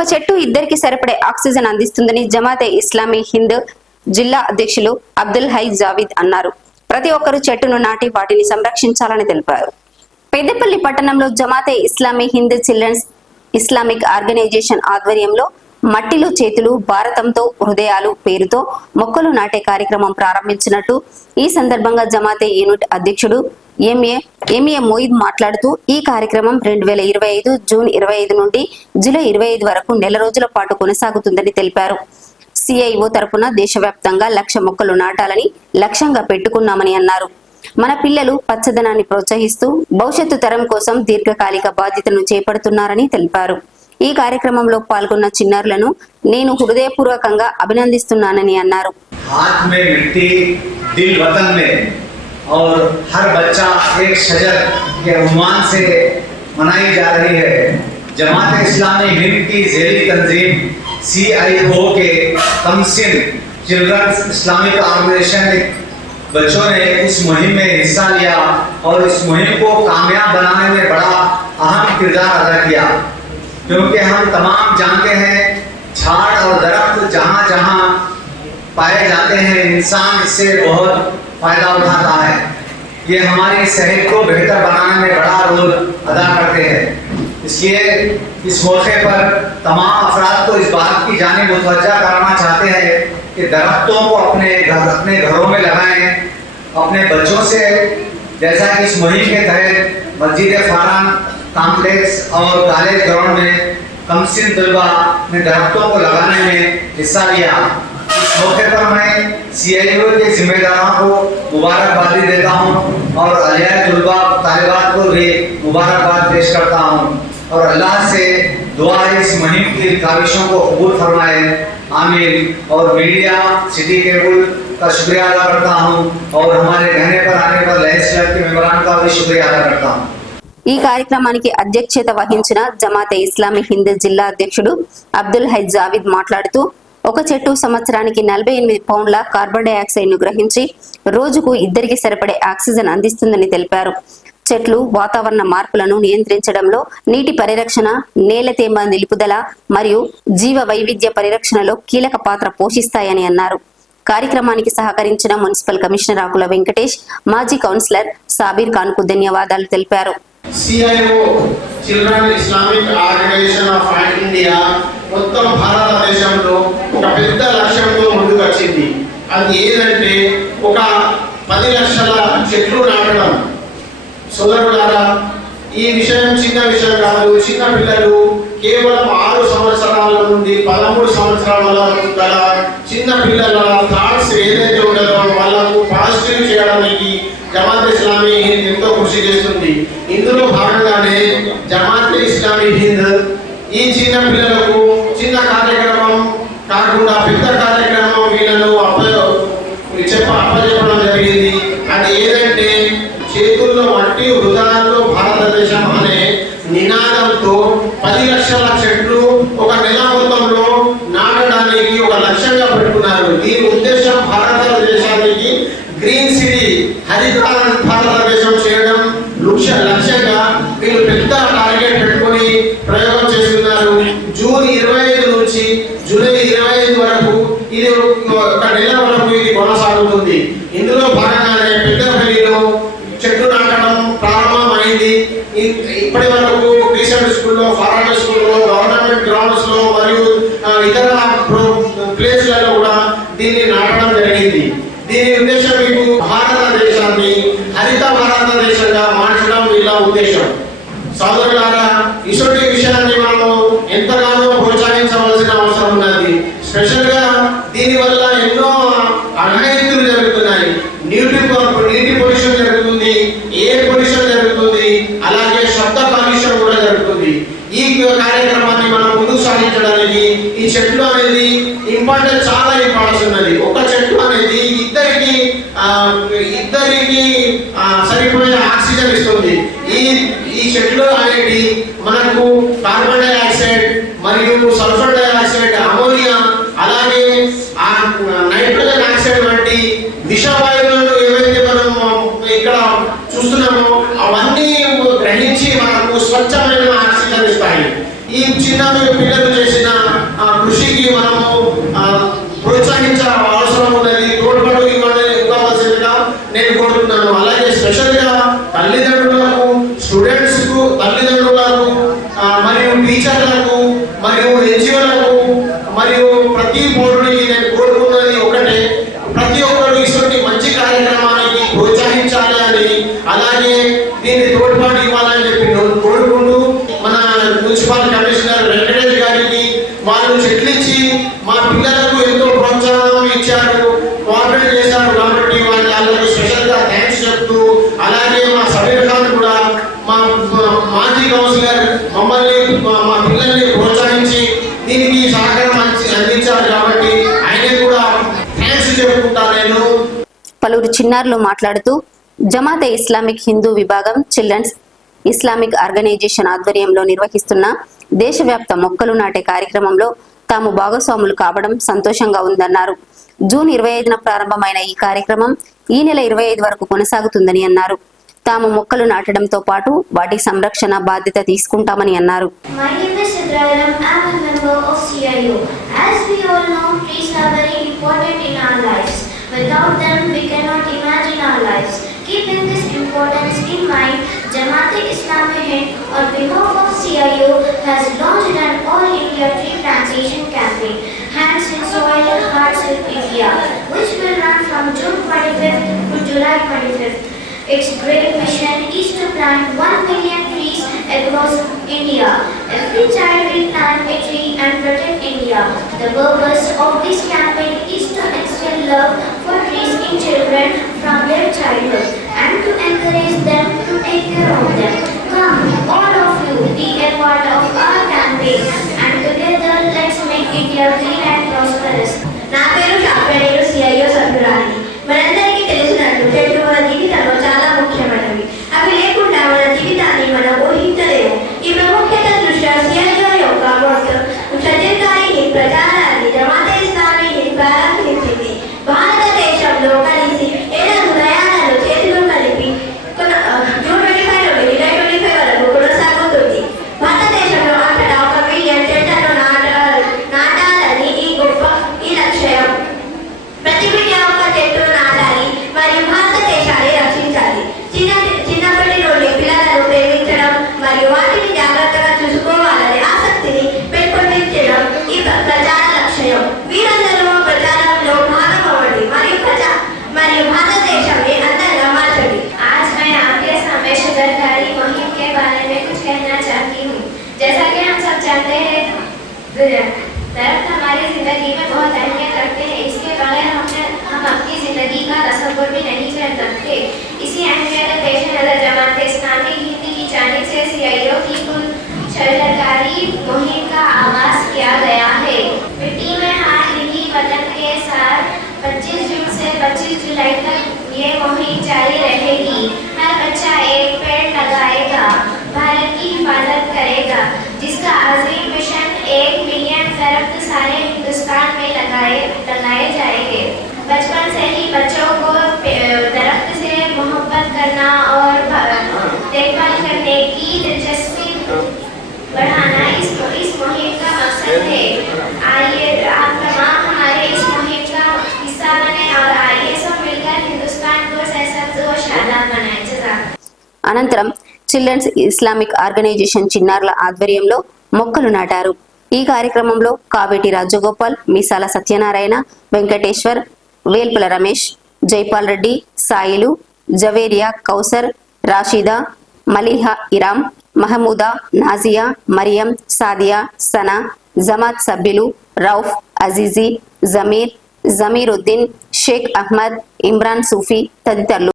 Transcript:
ఒక చెట్టు ఇద్దరికి సరిపడే ఆక్సిజన్ అందిస్తుందని జమాతే ఇస్లామీ హింద్ జిల్లా అధ్యక్షులు అబ్దుల్ హై జావీద్ అన్నారు. ప్రతి ఒక్కరు చెట్టును నాటి వాటిని సంరక్షించాలని తెలిపారు. పెద్దపల్లి పట్టణంలో Jamaate Islami Hind children's Islamic organisation ఆధ్వర్యంలో మట్టిలో చేతులు భారతంతో హృదయాలు పేరుతో మొక్కలు నాటే కార్యక్రమం ప్రారంభించినట్టు ఈ సందర్భంగా జమాతే యూనిట్ అధ్యక్షుడు ఎంఏ ఎంఏ మోయిద్ మాట్లాడుతూ ఈ కార్యక్రమం రెండు వేల ఇరవై ఐదు జూన్ ఇరవై ఐదు నుండి జూలై ఇరవై ఐదు వరకు నెల రోజుల పాటు కొనసాగుతుందని తెలిపారు. సిఐఓ తరఫున దేశవ్యాప్తంగా లక్ష మొక్కలు నాటాలని లక్ష్యంగా పెట్టుకున్నామని అన్నారు. మన పిల్లలు పచ్చదనాన్ని ప్రోత్సహిస్తూ భవిష్యత్తు తరం కోసం దీర్ఘకాలిక బాధ్యతను చేపడుతున్నారని తెలిపారు. ఈ కార్యక్రమంలో పాల్గొన్న చిన్నారులను నేను హృదయపూర్వకంగా అభినందిస్తున్నానని అన్నారు. और हर बच्चा एक शजर के उन्वान से मनाई जा रही है। जमात इस्लामी हिंद की जेली तंजीम सी आई ओ के तमसिन चिल्ड्रंस इस्लामिक ऑर्गेनाइजेशन बच्चों ने इस मुहिम में हिस्सा लिया और इस मुहिम को कामयाब बनाने में बड़ा अहम किरदार अदा किया। क्योंकि हम तमाम जानते हैं, झाड़ और दरख्त जहाँ जहाँ पाए जाते हैं, इंसान इससे बहुत फ़ायदा उठाता है। ये हमारी सेहत को बेहतर बनाने में बड़ा रोल अदा करते हैं। इसलिए इस मौके पर तमाम अफराद को इस बात की जाने मुतवजा कराना चाहते हैं कि दरख्तों को अपने घर, अपने घरों में लगाएँ, अपने बच्चों से, जैसा कि इस मुहिम के तहत मस्जिद फारान कॉम्प्लेक्स और कॉलेज ग्राउंड में कमसिन तलबा ने दरख्तों को लगाने में हिस्सा लिया। इस मौके पर मैं सीआईओ के जिम्मेदारों को मुबारकबादी देता हूं और अलिया तलबा तालिबात को भी मुबारकबाद पेश करता हूं और अल्लाह से दुआ है इस मुहिम की काविशों को कबूल फरमाए आमीन और मीडिया सिटी केबल का शुक्रिया अदा करता हूं और हमारे कहने पर आने पर लहस क्लब के मेम्बरान का भी शुक्रिया अदा करता हूं ఈ కార్యక్రమానికి అధ్యక్షత వహించిన జమాతే ఇస్లామీ హింద్ జిల్లా అధ్యక్షుడు అబ్దుల్ హై జావిద్ మాట్లాడుతూ ఒక చెట్టు సంవత్సరానికి నలభై ఎనిమిది పౌండ్ల కార్బన్ డైఆక్సైడ్ను గ్రహించి రోజుకు ఇద్దరికి సరిపడే ఆక్సిజన్ అందిస్తుందని తెలిపారు. చెట్లు వాతావరణ మార్పులను నియంత్రించడంలో నీటి పరిరక్షణ నేల తేమ నిలుపుదల మరియు జీవ వైవిధ్య పరిరక్షణలో కీలక పాత్ర పోషిస్తాయని అన్నారు. కార్యక్రమానికి సహకరించిన మున్సిపల్ కమిషనర్ ఆకుల వెంకటేష్ మాజీ కౌన్సిలర్ సాబీర్ ఖాన్కు ధన్యవాదాలు తెలిపారు. CIO children Islamic organisation of India మొత్తం భారతదేశంలో ఒక పెద్ద లక్ష్యంతో ముందుకొచ్చింది అది ఏదంటే ఒక పది లక్షల చెట్లు నాటడం. సోదరులారా ఈ విషయం చిన్న విషయం కాదు. చిన్న పిల్లలు కేవలం ఆరు సంవత్సరాల నుండి పదమూడు సంవత్సరాల వరకు గల చిన్న పిల్లల థాట్స్ ఏదైతే ఉండదో వాళ్ళకు పాజిటివ్ చేయడానికి జమాత్ ఇస్లామీ హింద్ ఎంతో కృషి చేస్తుంది. ఇందులో భాగంగానే జమాత్ ఇస్లామీ హింద్ ఈ చిన్న పిల్లలు చిన్న కార్యక్రమం కాకుండా పెద్ద కార్యక్రమం వీళ్ళను అప్ప చెప్ప అప్పచెప్పడం జరిగింది అది ఏదంటే చేతుల్లో మట్టి హృదయాల్లో భారతదేశం అనే నినాదంతో పది లక్షల చెట్లు ఒక నెల మొత్తంలో నాటడానికి ఒక లక్ష్యంగా దీని ఉద్దేశం భారతదేశానికి గ్రీన్ సిటీ హరిత భారతదేశం చేయడం లక్ష్య లక్ష్యంగా వీళ్ళు పెద్ద టార్గెట్ పెట్టుకొని ప్రయోగం చేస్తున్నారు. జూన్ ఇరవై ఐదు నుంచి జూలై ఇరవై ఐదు వరకు ఇది ఒక నెల వరకు ఇది కొనసాగుతుంది ఇందులో భాగంగానే పెద్దపల్లిలో చెట్టు నాటడం ప్రారంభమైంది ఇ- ఇప్పటి వరకు క్రిస్టియన్ స్కూల్లో ఫారాన స్కూల్లో గవర్నమెంట్ గ్రౌండ్స్లో మరియు ఆ, ఇతర ప్లేస్లలో కూడా దీన్ని నాటడం జరిగింది దీని ఉద్దేశం మీకు? భారతదేశాన్ని హరిత భారతదేశంగా మార్చడం వీళ్ళ ఉద్దేశం. సోదరులారా ఇటువంటి ఈ చెట్టులో అనేది మనకు కార్బన్ డైఆక్సైడ్ మరియు సల్ఫర్ డైఆక్సైడ్ అమోనియా అలాగే నైట్రోజన్ ఆక్సైడ్ వంటి విషవాయువులను ఏవైతే మనం ఇక్కడ చూస్తున్నామో అవన్నీ గ్రహించి మనకు స్వచ్ఛమైన ఆక్సిజన్ ఇస్తాయి. ఈ చిన్న పిల్లలు చేసిన కృషికి మనము ప్రోత్సహించాలి? మరియు ప్రతి పౌరుడికి నేను కోరుకున్నది ఒకటే. ప్రతి ఒక్కరు ఇటువంటి మంచి కార్యక్రమానికి ప్రోత్సహించాలి అని అలాగే దీన్ని తోడ్పాటు ఇవ్వాలని చెప్పి కోరుకుంటూ మన మున్సిపల్ కమిషనర్ వెంకటేష్ గారికి వాళ్ళు చెట్లించి మా పిల్లలకు ఎంతో ప్రోత్సాహం ఇచ్చారు కోఆపరేట్ చేశారు కాబట్టి వాళ్ళ వాళ్ళకి స్పెషల్గా థ్యాంక్స్ చెప్తూ అలాగే మా సమీర్ ఖాన్ కూడా మా మా మాజీ కౌన్సిలర్ మమ్మల్ని మా- మా పిల్లల్ని ప్రోత్సహించి దీనికి సహకారం అంది- అందించారు కాబట్టి ఆయన కూడా థ్యాంక్స్ చెప్పుకుంటా నేను పలువురు చిన్నారులు మాట్లాడుతూ జమాతే ఇస్లామిక్ హిందూ విభాగం చిల్డ్రన్స్ ఇస్లామిక్ ఆర్గనైజేషన్ ఆధ్వర్యంలో నిర్వహిస్తున్న దేశవ్యాప్త మొక్కలు నాటే కార్యక్రమంలో తాము భాగస్వాములు కావడం సంతోషంగా ఉందన్నారు. జూన్ ఇరవై ఐదున ప్రారంభమైన ఈ కార్యక్రమం ఈ నెల ఇరవై ఐదు వరకు కొనసాగుతుందని అన్నారు. తాము మొక్కలు నాటడంతో పాటు వాటి సంరక్షణ బాధ్యత తీసుకుంటామని అన్నారు. As we all know, trees are very important in our lives. Without them, we cannot imagine our lives. Keeping this importance in mind, Jamaat Islami Hind, on behalf of CIO, has launched an all-India tree plantation campaign, Hands in Soil, Hearts in India, which will run from June 25th to July 25th. Its great mission is to plant 1 million trees across India. Every child will plant a tree and protect India. The purpose of this campaign is to instill love for trees in children from their childhood and to encourage them to take care of them. Come, all of you, be a part of our campaign and together let's make India green and prosperous. నా పేరు శాస్త్రనేయుడు CIO సభ్యురాలి మనందరికీ Okay. అనంతరం children's Islamic organisation చిన్నారుల ఆధ్వర్యంలో మొక్కలు నాటారు. ఈ కార్యక్రమంలో కావేటి రాజగోపాల్ మీసాల సత్యనారాయణ వెంకటేశ్వర్ వేల్పుల రమేష్ జైపాల్ రెడ్డి సాయిలు జవేరియా కౌసర్ రాషీదా మలీహా ఇరామ్ మహమూదా నాజియా మరియం సాదియా సనా జమాత్ సభ్యులు రౌఫ్ అజీజీ జమీర్ జమీరుద్దీన్ షేక్ అహ్మద్ ఇమ్రాన్ సూఫీ తదితరులు